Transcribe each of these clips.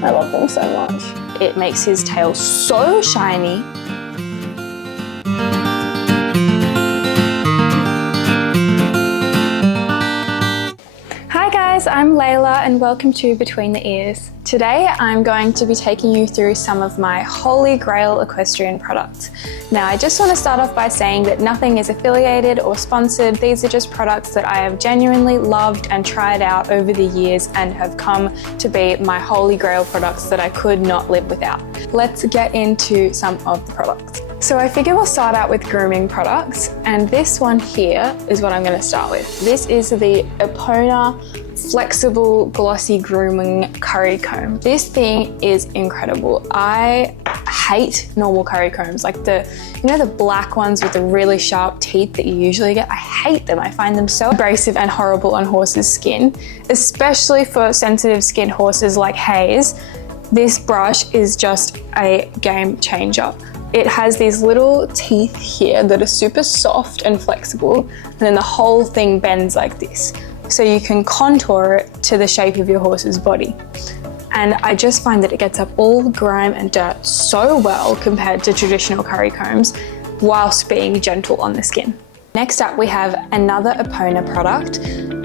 I love them so much. It makes his tail so shiny. Hi guys, I'm Layla and welcome to Between the Ears. Today I'm going to be taking you through some of my holy grail equestrian products. Now I just want to start off by saying that nothing is affiliated or sponsored. These are just products that I have genuinely loved and tried out over the years and have come to be my holy grail products that I could not live without. Let's get into some of the products. So I figure we'll start out with grooming products, and this one here is what I'm going to start with. This is the Epona Flexible Glossy Grooming Curry Comb. This thing is incredible. I hate normal curry combs, like the black ones with the really sharp teeth that you usually get. I hate them. I find them so abrasive and horrible on horses' skin, especially for sensitive skin horses like Hayes. This brush is just a game changer. It has these little teeth here that are super soft and flexible, and then the whole thing bends like this. So you can contour it to the shape of your horse's body. And I just find that it gets up all the grime and dirt so well compared to traditional curry combs, whilst being gentle on the skin. Next up, we have another Epona product,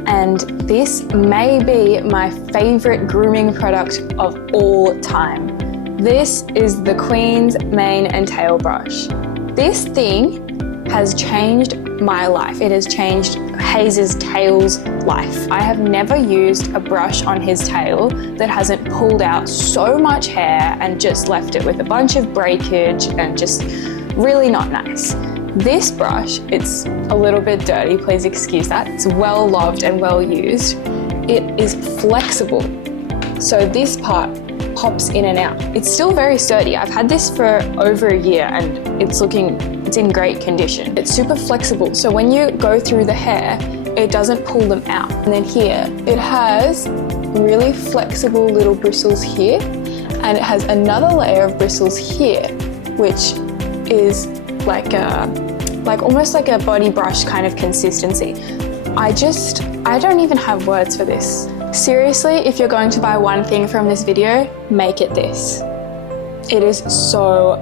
and this may be my favorite grooming product of all time. This is the Queen's Mane and Tail Brush. This thing has changed my life. It has changed Hayes' tail's life. I have never used a brush on his tail that hasn't pulled out so much hair and just left it with a bunch of breakage and just really not nice. This brush, it's a little bit dirty, please excuse that. It's well loved and well used. It is flexible, so this part pops in and out. It's still very sturdy. I've had this for over a year and it's in great condition. It's super flexible, so when you go through the hair, it doesn't pull them out. And then here, it has really flexible little bristles here, and it has another layer of bristles here, which is like almost like a body brush kind of consistency. I don't even have words for this. Seriously, if you're going to buy one thing from this video, make it this. It is so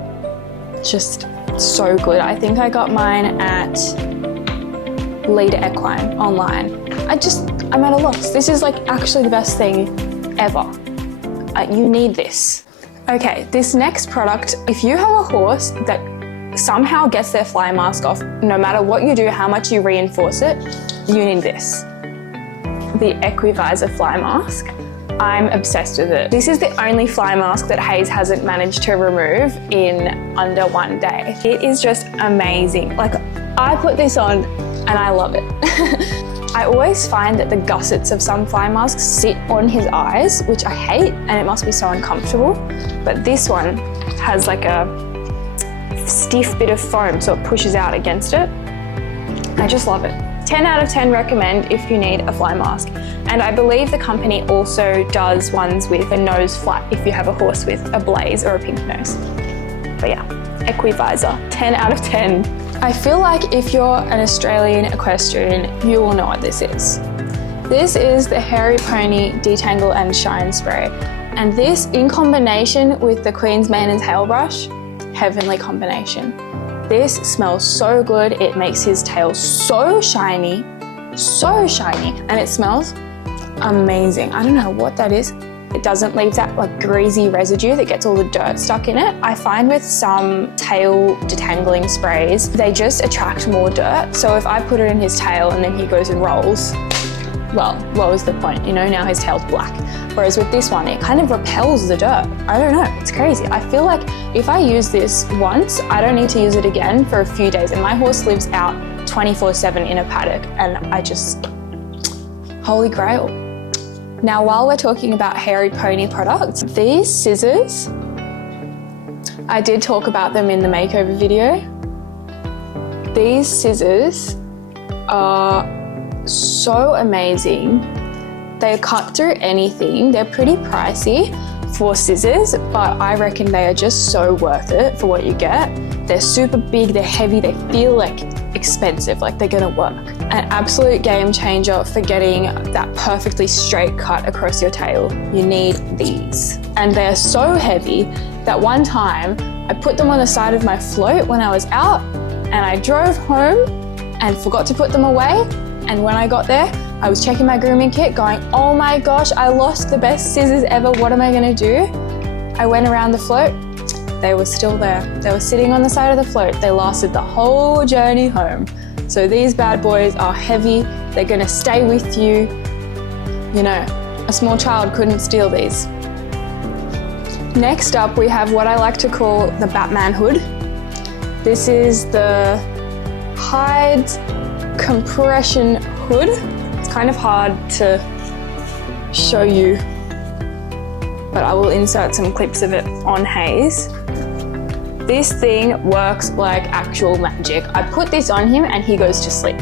good. I think I got mine at Leader Equine online. I'm at a loss. This is like actually the best thing ever. You need this. Okay, this next product, if you have a horse that somehow gets their fly mask off, no matter what you do, how much you reinforce it, you need this. The Equivisor fly mask. I'm obsessed with it. This is the only fly mask that Hayes hasn't managed to remove in under one day. It is just amazing. Like, I put this on and I love it. I always find that the gussets of some fly masks sit on his eyes, which I hate, and it must be so uncomfortable. But this one has like a stiff bit of foam, so it pushes out against it. I just love it. 10 out of 10 recommend if you need a fly mask. And I believe the company also does ones with a nose flap if you have a horse with a blaze or a pink nose. But yeah, Equivisor, 10 out of 10. I feel like if you're an Australian equestrian, you will know what this is. This is the Hairy Pony Detangle and Shine Spray. And this, in combination with the Queen's Mane and Tail Brush, heavenly combination. This smells so good. It makes his tail so shiny, and it smells amazing. I don't know what that is. It doesn't leave that like greasy residue that gets all the dirt stuck in it. I find with some tail detangling sprays, they just attract more dirt. So if I put it in his tail and then he goes and rolls, well, what was the point? You know, now his tail's black. Whereas with this one, it kind of repels the dirt. I don't know, it's crazy. I feel like if I use this once, I don't need to use it again for a few days. And my horse lives out 24/7 in a paddock, and holy grail. Now, while we're talking about hairy pony products, these scissors, I did talk about them in the makeover video. These scissors are so amazing. They cut through anything. They're pretty pricey for scissors, but I reckon they are just so worth it for what you get. They're super big, they're heavy, they feel like expensive, like they're gonna work. An absolute game changer for getting that perfectly straight cut across your tail. You need these. And they're so heavy that one time I put them on the side of my float when I was out, and I drove home and forgot to put them away. And when I got there, I was checking my grooming kit going, oh my gosh, I lost the best scissors ever, what am I gonna do? I went around the float, they were still there. They were sitting on the side of the float. They lasted the whole journey home. So these bad boys are heavy, they're gonna stay with you. You know, a small child couldn't steal these. Next up, we have what I like to call the Batman hood. This is the hide compression hood. It's kind of hard to show you, but I will insert some clips of it on Hayes. This thing works like actual magic. I put this on him and he goes to sleep.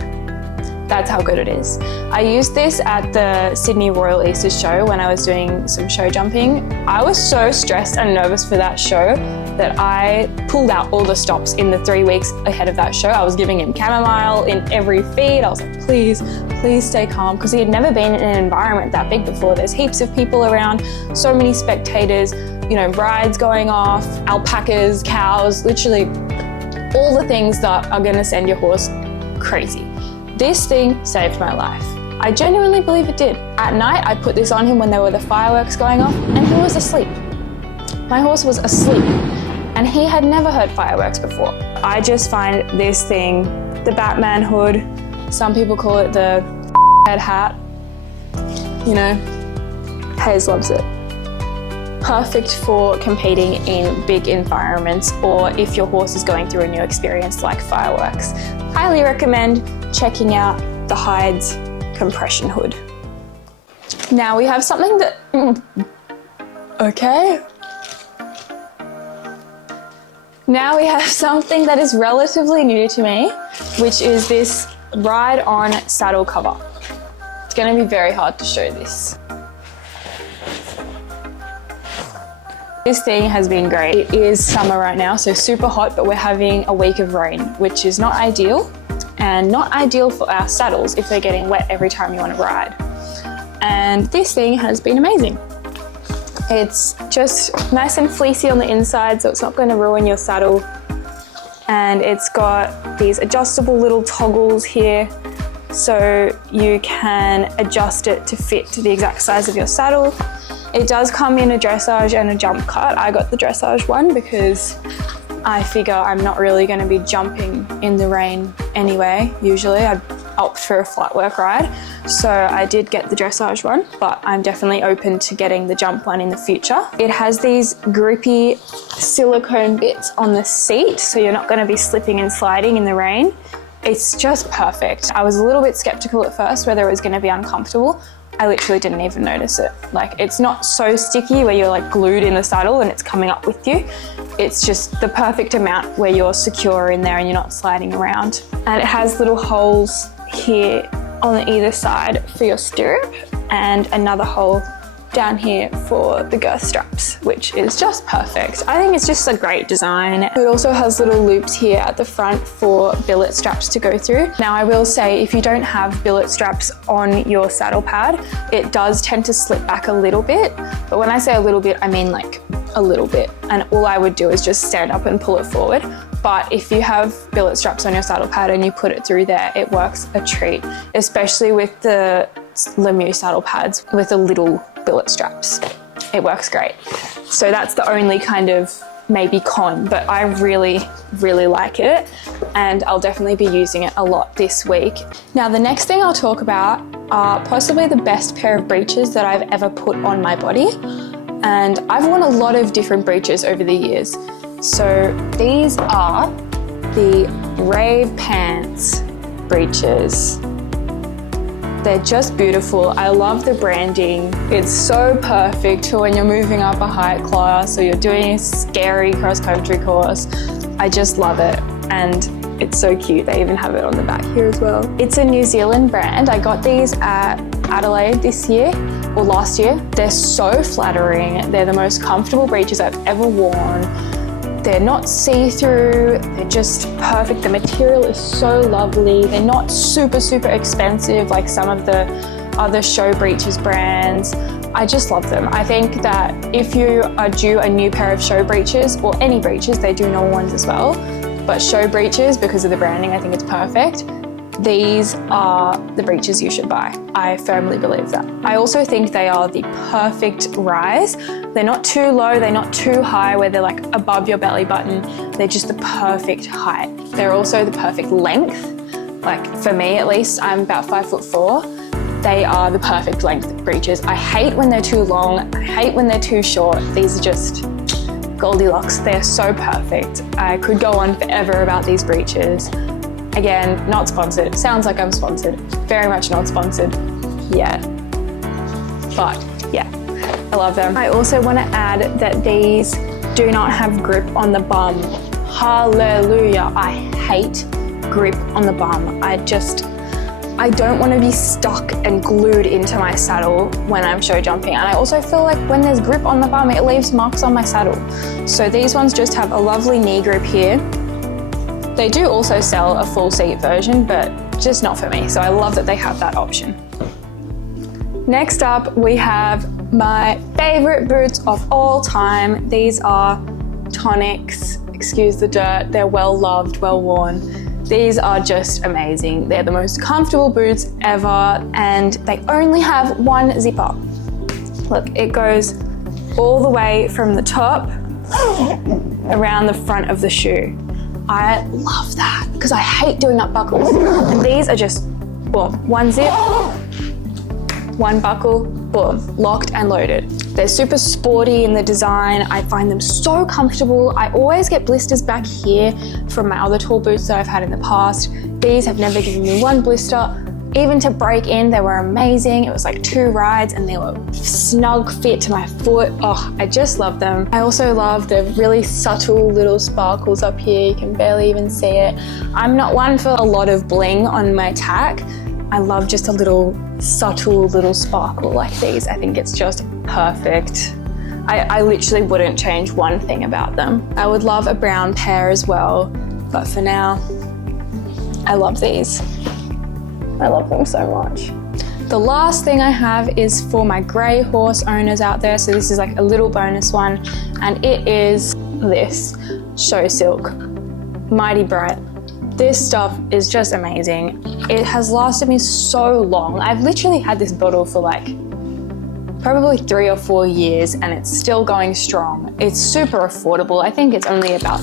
That's how good it is. I used this at the Sydney Royal Easters show when I was doing some show jumping. I was so stressed and nervous for that show that I pulled out all the stops in the 3 weeks ahead of that show. I was giving him chamomile in every feed. I was like, please stay calm, because he had never been in an environment that big before. There's heaps of people around, so many spectators, you know, rides going off, alpacas, cows, literally all the things that are gonna send your horse crazy. This thing saved my life. I genuinely believe it did. At night, I put this on him when there were the fireworks going off, and he was asleep. My horse was asleep, and he had never heard fireworks before. I just find this thing, the Batman hood, some people call it the head hat, you know, Hayes loves it. Perfect for competing in big environments, or if your horse is going through a new experience like fireworks. Highly recommend checking out the Hides compression hood. Now we have something that, okay. Now we have something that is relatively new to me, which is this ride-on saddle cover. It's going to be very hard to show this. This thing has been great. It is summer right now, so super hot, but we're having a week of rain, which is not ideal, and not ideal for our saddles if they're getting wet every time you want to ride. And this thing has been amazing. It's just nice and fleecy on the inside, so it's not going to ruin your saddle. And it's got these adjustable little toggles here, so you can adjust it to fit to the exact size of your saddle. It does come in a dressage and a jump cut. I got the dressage one because I figure I'm not really going to be jumping in the rain anyway. Usually I opt for a flat work ride. So I did get the dressage one, but I'm definitely open to getting the jump one in the future. It has these grippy silicone bits on the seat, so you're not going to be slipping and sliding in the rain. It's just perfect. I was a little bit skeptical at first whether it was going to be uncomfortable. I literally didn't even notice it. Like, it's not so sticky where you're like glued in the saddle and it's coming up with you. It's just the perfect amount where you're secure in there and you're not sliding around. And it has little holes here on either side for your stirrup, and another hole down here for the girth straps, which is just perfect. I think it's just a great design. It also has little loops here at the front for billet straps to go through. Now I will say, if you don't have billet straps on your saddle pad, it does tend to slip back a little bit. But when I say a little bit, I mean like a little bit. And all I would do is just stand up and pull it forward. But if you have billet straps on your saddle pad and you put it through there, it works a treat, especially with the Lemieux saddle pads with the little billet straps. It works great. So that's the only kind of maybe con, but I really, really like it, and I'll definitely be using it a lot this week. Now, the next thing I'll talk about are possibly the best pair of breeches that I've ever put on my body. And I've worn a lot of different breeches over the years. So these are the Rave Pants breeches. They're just beautiful. I love the branding. It's so perfect for when you're moving up a height class or you're doing a scary cross-country course. I just love it, and it's so cute. They even have it on the back here as well. It's a New Zealand brand. I got these at Adelaide this year, or last year. They're so flattering. They're the most comfortable breeches I've ever worn. They're not see-through, they're just perfect. The material is so lovely. They're not super, super expensive like some of the other Show Breeches brands. I just love them. I think that if you are due a new pair of Show Breeches, or any breeches, they do normal ones as well, but Show Breeches, because of the branding, I think it's perfect. These are the breeches you should buy. I firmly believe that. I also think they are the perfect rise. They're not too low, they're not too high where they're like above your belly button. They're just the perfect height. They're also the perfect length. Like for me at least, I'm about 5'4". They are the perfect length breeches. I hate when they're too long. I hate when they're too short. These are just Goldilocks. They're so perfect. I could go on forever about these breeches. Again, not sponsored. Sounds like I'm sponsored. Very much not sponsored yet. But yeah, I love them. I also want to add that these do not have grip on the bum. Hallelujah. I hate grip on the bum. I don't want to be stuck and glued into my saddle when I'm show jumping. And I also feel like when there's grip on the bum, it leaves marks on my saddle. So these ones just have a lovely knee grip here. They do also sell a full seat version, but just not for me. So I love that they have that option. Next up, we have my favorite boots of all time. These are Tonics. Excuse the dirt. They're well loved, well worn. These are just amazing. They're the most comfortable boots ever, and they only have one zipper. Look, it goes all the way from the top around the front of the shoe. I love that because I hate doing up buckles. And these are just, boom, one zip, one buckle, boom, locked and loaded. They're super sporty in the design. I find them so comfortable. I always get blisters back here from my other tall boots that I've had in the past. These have never given me one blister. Even to break in, they were amazing. It was like 2 rides and they were snug fit to my foot. Oh, I just love them. I also love the really subtle little sparkles up here. You can barely even see it. I'm not one for a lot of bling on my tack. I love just a little subtle little sparkle like these. I think it's just perfect. I literally wouldn't change one thing about them. I would love a brown pair as well, but for now, I love these. I love them so much. The last thing I have is for my grey horse owners out there. So this is like a little bonus one, and it is this Show Silk Mighty Bright. This stuff is just amazing. It has lasted me so long. I've literally had this bottle for like probably 3 or 4 years and it's still going strong. It's super affordable. I think it's only about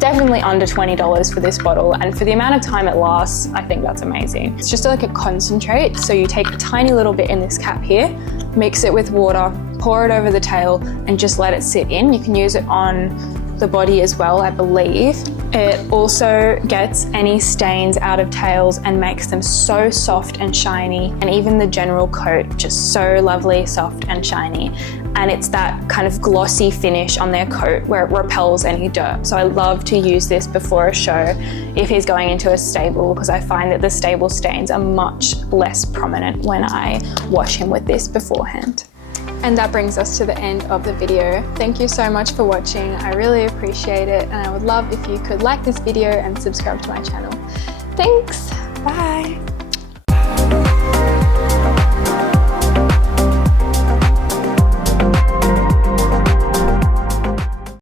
definitely under $20 for this bottle, and for the amount of time it lasts, I think that's amazing. It's just like a concentrate, so you take a tiny little bit in this cap here, mix it with water, pour it over the tail, and just let it sit in. You can use it on the body as well, I believe. It also gets any stains out of tails and makes them so soft and shiny, and even the general coat just so lovely, soft and shiny. And it's that kind of glossy finish on their coat where it repels any dirt. So I love to use this before a show if he's going into a stable, because I find that the stable stains are much less prominent when I wash him with this beforehand. And that brings us to the end of the video. Thank you so much for watching. I really appreciate it, and I would love if you could like this video and subscribe to my channel. Thanks, bye.